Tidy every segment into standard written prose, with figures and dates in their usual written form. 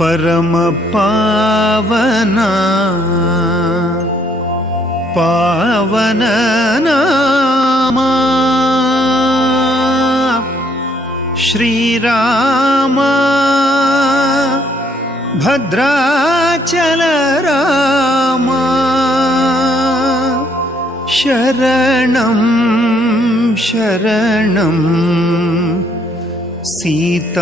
परम पावना पावन नामा श्री राम भद्राचल राम शरणं शरणं सीताराम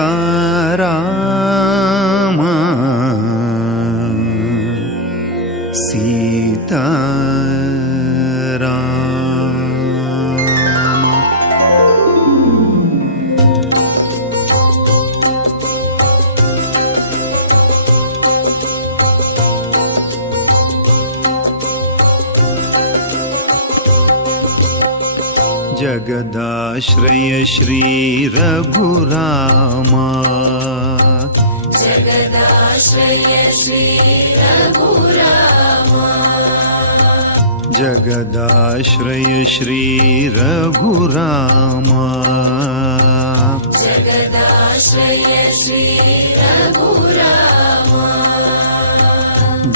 सीताराम। जगदाश्रय श्री रघुरामा जगदाश्रय श्री रघुरामा जगदाश्रय श्री रघुरामा जगदाश्रय श्री रघुरामा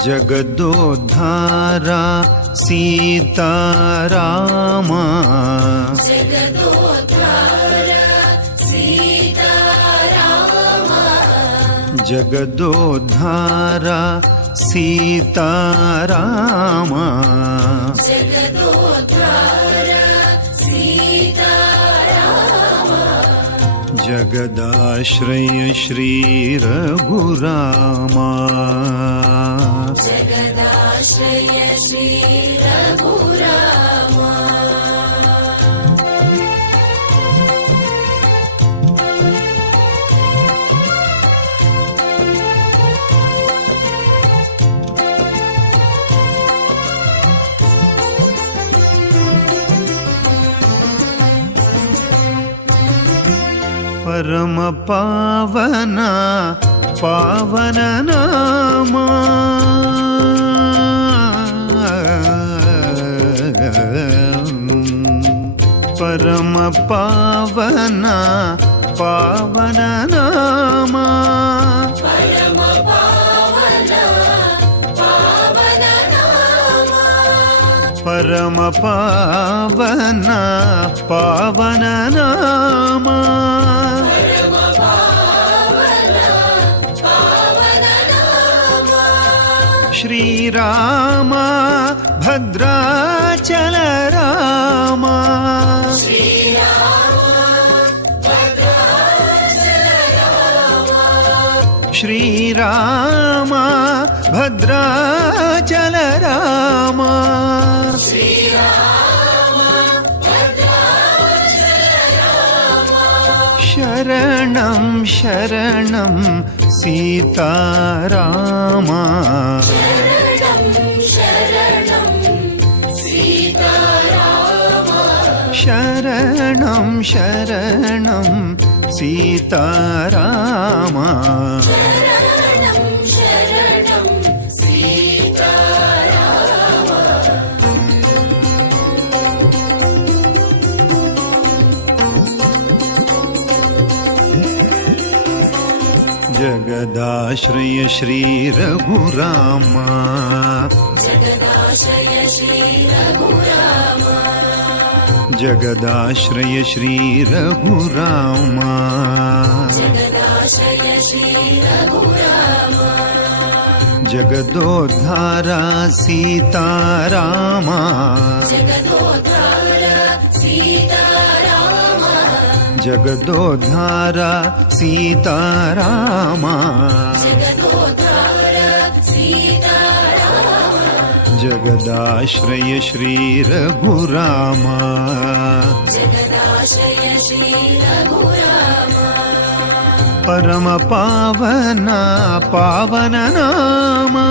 जगदोद्धारा सीतारामा जगदोद्धारा सीतारामा जगदोद्धारा सीतारामा जगदोद्धारा सीतारामा जगदाश्रय श्री रघुरामा जगदाश्रय श्री रघुरामा परम पावना पावन नामा परम पावना पावन नामा परम पावना पावन नामा परम पावना पावन नामा परम पावना पावन नामा श्री राम भद्राचल राम श्री राम भद्राचल रामा श्री राम भद्राचल राम श्री राम भद्राचल रामा शरणं शरणं सीताराम शरणं शरणं सीतारामा शरणं शरणं सीताराम शरणं शरणं सीतारामा जगदाश्रय श्री रघुरामा जगदाश्रय श्री रघुरामा जगदाश्रय श्री रघुरामा जगदाश्रय श्री रघुरामा जगदोद्धारा सीतारामा जगदोद्धारा सीतारामा जगदोद्धारा सीतारामा जगदोद्धारा सीतारामा जगदाश्रय श्री रघुरामा जगदाश्रय श्री रघुरामा परम पावना पावन नामा